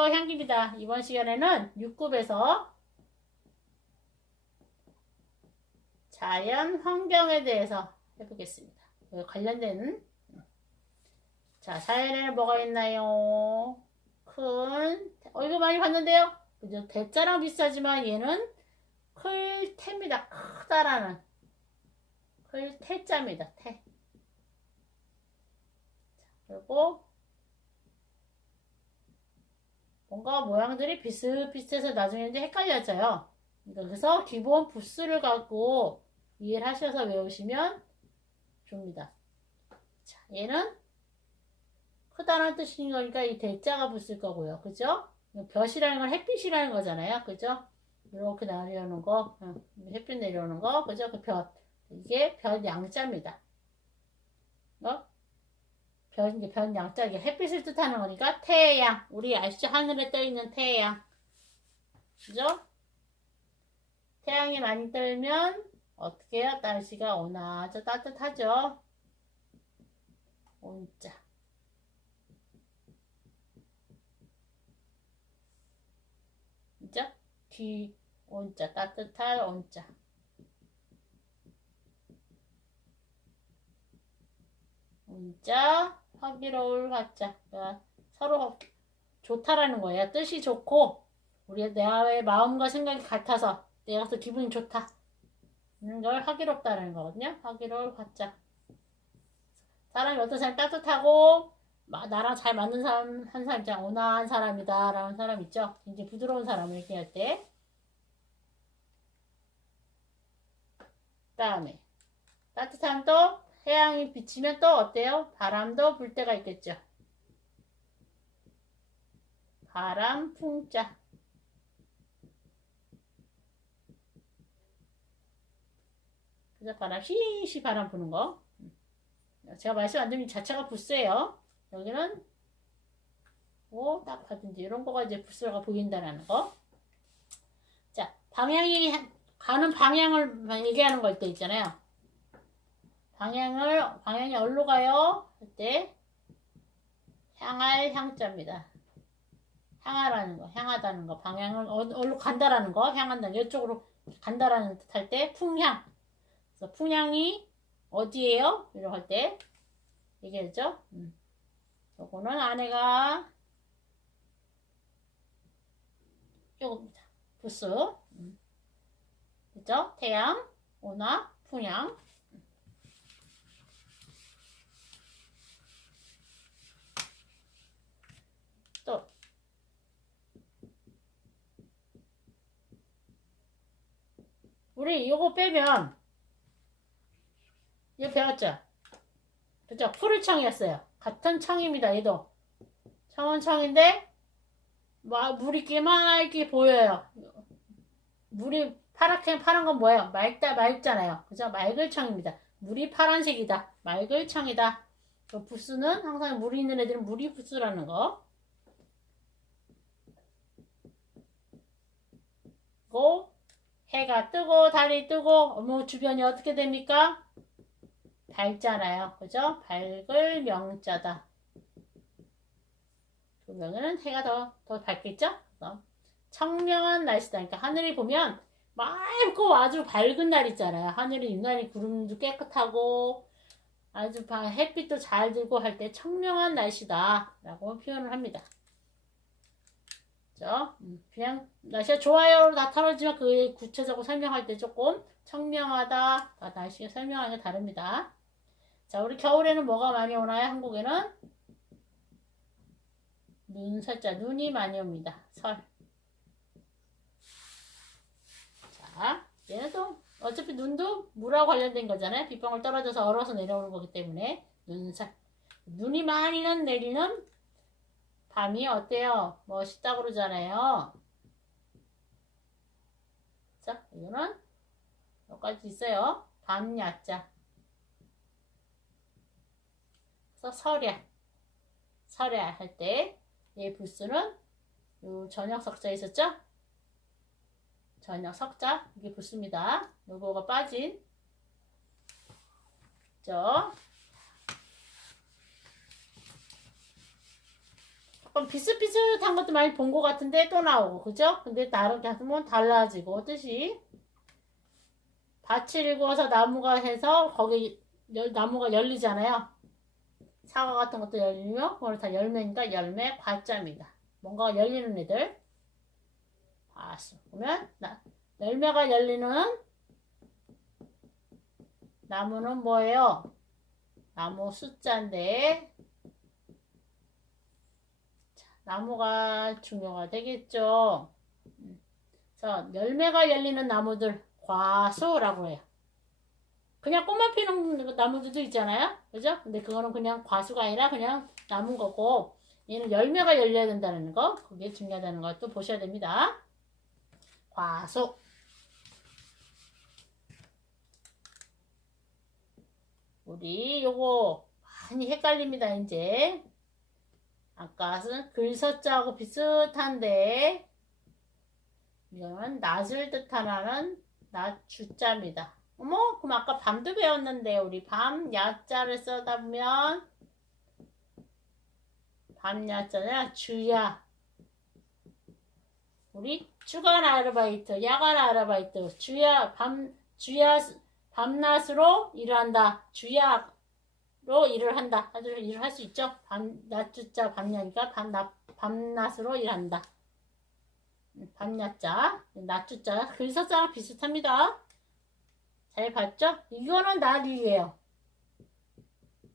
안녕하세요. 향기입니다. 이번 시간에는 6급에서 자연 환경에 대해서 해보겠습니다. 그 관련된 자 자연에는 뭐가 있나요? 큰 어, 이거 많이 봤는데요. 그죠? 대자랑 비슷하지만 얘는 클 태입니다. 크다라는 클 태자입니다. 태. 그리고 뭔가 모양들이 비슷비슷해서 나중에 이제 헷갈려져요. 그러니까 그래서 기본 부스를 갖고 이해를 하셔서 외우시면 좋습니다. 자, 얘는 크다는 뜻인 거니까 이 대자가 붙을 거고요. 그죠? 볕이라는 건 햇빛이라는 거잖아요. 그죠? 이렇게 내려오는 거, 응, 햇빛 내려오는 거, 그죠? 그 볕. 이게 볕 양자입니다. 어? 별, 이제 별 양자, 이게 햇빛을 뜻하는 거니까 태양. 우리 아시죠? 하늘에 떠 있는 태양. 그죠? 태양이 많이 떨면 어떻게 해요? 날씨가 오나 저 따뜻하죠? 온자. 그죠? 뒤, 온자. 따뜻할 온자. 문자 화기로울 화자 서로 좋다라는 거예요. 뜻이 좋고 우리 내의 마음과 생각이 같아서 내가 더 기분이 좋다. 이런 걸 화기롭다라는 거거든요. 화기로울 화자. 사람이 어떤 사람 따뜻하고 마- 나랑 잘 맞는 사람 한 사람 있잖아. 온화한 사람이다 라는 사람 있죠. 굉장히 부드러운 사람을 얘기할 때. 그다음에 따뜻함 또 태양이 비치면 또 어때요? 바람도 불 때가 있겠죠. 바람 풍자. 그래서 바람 시시 바람 부는 거. 제가 말씀 안 드린 자체가 부스예요. 여기는 오, 딱 봐든지 이런 거가 이제 부스가 보인다는 거. 자, 방향이 가는 방향을 얘기하는 걸 때 있잖아요. 방향을 방향이 어디로 가요? 그때 향할 향자입니다. 향하라는 거, 향하다는 거, 방향을 어- 어디로 간다라는 거, 향한다. 이쪽으로 간다라는 뜻 할 때 풍향. 그래서 풍향이 어디예요? 이렇게 할때 얘기했죠. 음. 요거는 아내가 요겁니다. 부스. 음. 그죠? 태양, 온화, 풍향. 또 우리 이거 빼면 이거 배웠죠? 그죠? 푸른 청이었어요. 같은 청입니다. 얘도 청인데 막 물이 깨만하게 보여요. 물이 파랗게 파란 건 뭐예요? 맑다 맑잖아요. 그죠? 맑을 청입니다. 물이 파란색이다. 맑을 청이다. 그 부스는 항상 물이 있는 애들은 물이 부스라는 거. 고 해가 뜨고 달이 뜨고 어머 주변이 어떻게 됩니까? 밝잖아요. 그죠? 밝을 명자다. 그러면은 해가 더, 더 밝겠죠? 청명한 날씨다. 그러니까 하늘이 보면 맑고 아주 밝은 날 있잖아요. 하늘이 유난히 구름도 깨끗하고 아주 바- 햇빛도 잘 들고 할 때 청명한 날씨다. 라고 표현을 합니다. 그죠? 음, 그냥 날씨가 좋아요로 나타나지만 그 구체적으로 설명할 때 조금 청명하다, 아, 날씨가 설명하는 게 다릅니다. 자, 우리 겨울에는 뭐가 많이 오나요? 한국에는 눈설자, 눈이 많이 옵니다. 설. 자, 얘는 또 어차피 눈도 물하고 관련된 거잖아요. 빗방울 떨어져서 얼어서 내려오는 거기 때문에 눈설. 눈이 많이 는 내리는 밤이 어때요? 멋있다 그러잖아요. 자, 이거는 여기까지 있어요. 밤 야자. 그래서 설야. 설야 할 때, 이 부스는 요 저녁 석자 있었죠? 저녁 석자. 이게 부스입니다. 요거가 빠진. 죠 조금 비슷비슷한 것도 많이 본 것 같은데 또 나오고 그죠? 근데 다른 게 하면 달라지고 뜻이 밭을 일구어서 나무가 해서 거기 열, 나무가 열리잖아요. 사과 같은 것도 열리며 그걸 다 열매니까 열매 과자입니다. 뭔가 열리는 애들 과수 그러면 나, 열매가 열리는 나무는 뭐예요? 나무 숫자인데 자, 나무가 중요가 되겠죠. 음. 자, 열매가 열리는 나무들 과수라고 해요. 그냥 꽃만 피는 나무들도 있잖아요. 그죠? 근데 그거는 그냥 과수가 아니라 그냥 나무인 거고 얘는 열매가 열려야 된다는 거 그게 중요하다는 것도 보셔야 됩니다. 과수 우리 요거 많이 헷갈립니다 이제 아까는 글서자하고 비슷한데 이거는 낫을 뜻하는 낫주자입니다. 어머 그럼 아까 밤도 배웠는데 우리 밤 야자를 써다 보면 밤 야자냐? 주야. 우리 주간 아르바이트 야간 아르바이트 주야 밤 주야 밤낮으로 일을 한다. 주야 로 일을 한다. 아주 일을 할 수 있죠. 밤, 낮주자 밤야니까 밤낮, 밤낮으로 일한다. 음, 밤야자, 낮주자, 글서자랑 비슷합니다. 잘 봤죠? 이거는 낮이에요.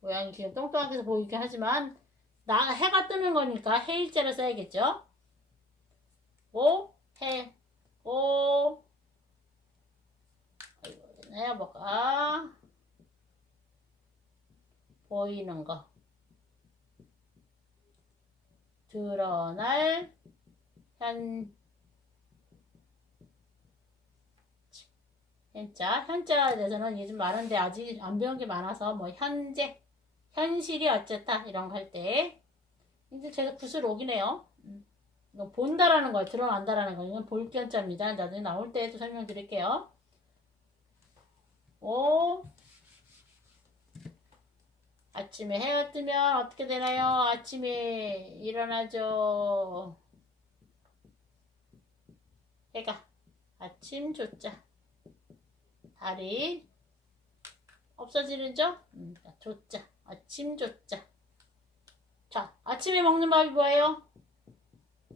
모양이 지금 똥똥하게 보이긴 하지만, 나, 해가 뜨는 거니까 해일자를 써야겠죠? 오, 해, 오, 해볼까? 보이는 거. 드러날 현 현자 현자에 대해서는 요즘 많은데 아직 안 배운 게 많아서 뭐 현재 현실이 어쨌다 이런 거 할 때 이제 제가 구슬 오기네요. 음. 이거 본다라는 거 드러난다라는 거 이건 볼견자입니다. 나중에 나올 때도 설명드릴게요. 오. 아침에 해가 뜨면 어떻게 되나요? 아침에 일어나죠. 해가 아침 조자 달이 없어지는죠? 음, 조자 아침 조자 자 아침에 먹는 밥이 뭐예요?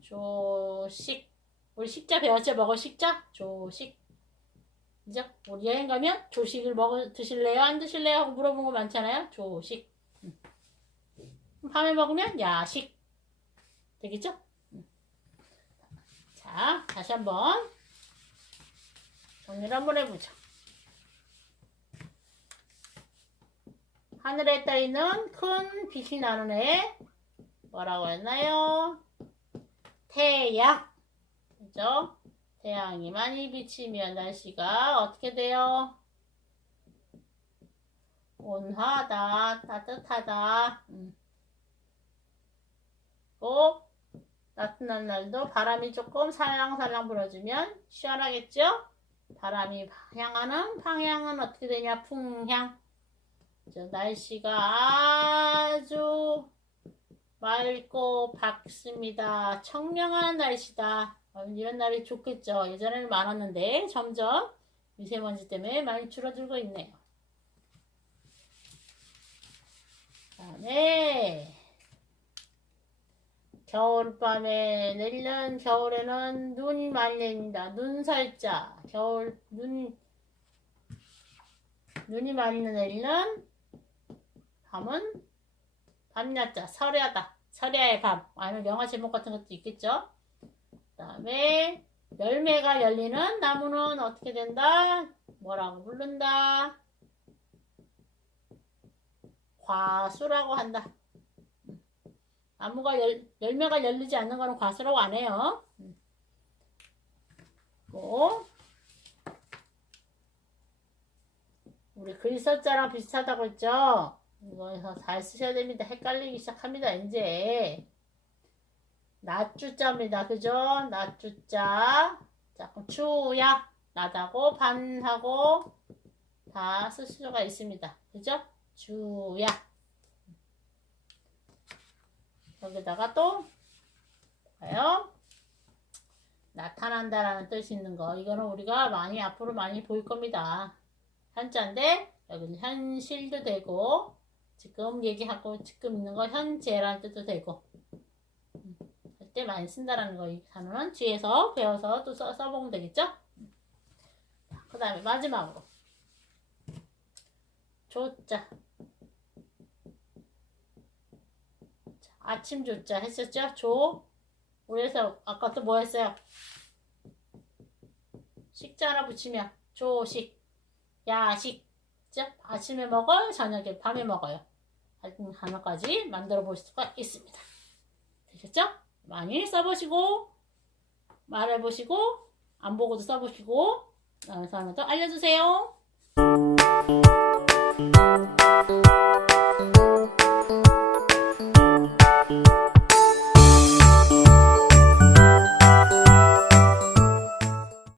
조식 우리 식자 배웠죠? 먹을 식자? 조식 그죠? 우리 여행 가면 조식을 먹어 드실래요? 안 드실래요? 하고 물어본 거 많잖아요. 조식. 음. 밤에 먹으면 야식. 되겠죠? 음. 자, 다시 한번 정리를 한번 해보죠. 하늘에 떠 있는 큰 빛이 나는 애 뭐라고 했나요? 태양. 그죠? 태양이 많이 비치면 날씨가 어떻게 돼요? 온화하다, 따뜻하다. 음. 꼭 따뜻한 날도 바람이 조금 살랑살랑 불어주면 시원하겠죠? 바람이 향하는 방향은 어떻게 되냐? 풍향. 날씨가 아주 맑고 밝습니다. 청량한 날씨다. 어, 이런 날이 좋겠죠. 예전에는 많았는데 점점 미세먼지 때문에 많이 줄어들고 있네요. 다음에 겨울밤에 내리는 겨울에는 눈이 많이 내립니다. 눈살자 겨울 눈 눈이 많이 내리는 밤은 밤낮자 설야다 설야의 밤 아니면 영화 제목 같은 것도 있겠죠. 다음에 열매가 열리는 나무는 어떻게 된다? 뭐라고 부른다? 과수라고 한다. 나무가 열, 열매가 열리지 않는 거는 과수라고 안 해요. 또 우리 글서자랑 비슷하다고 했죠? 이거에서 잘 쓰셔야 됩니다. 헷갈리기 시작합니다. 이제 낮주자입니다. 그죠? 낮주자. 자, 추야, 낮하고 밤하고 다 쓸 수가 있습니다. 그죠? 주야. 여기다가 또 봐요. 나타난다라는 뜻이 있는 거. 이거는 우리가 많이 앞으로 많이 보일 겁니다. 현자인데 여기는 현실도 되고 지금 얘기하고 지금 있는 거 현재라는 뜻도 되고 때 많이 쓴다라는 거. 이 단어는 뒤에서 배워서 또 써, 써보면 되겠죠? 그 다음에 마지막으로 조자 자, 아침 조자 했었죠? 조 우리에서 아까 또 뭐 했어요? 식자 하나 붙이면 조식 야식 죠 아침에 먹어요 저녁에 밤에 먹어요 하나까지 만들어 볼 수가 있습니다 되셨죠? 많이 써보시고 말해보시고 안 보고도 써보시고 다른 사람한테 알려주세요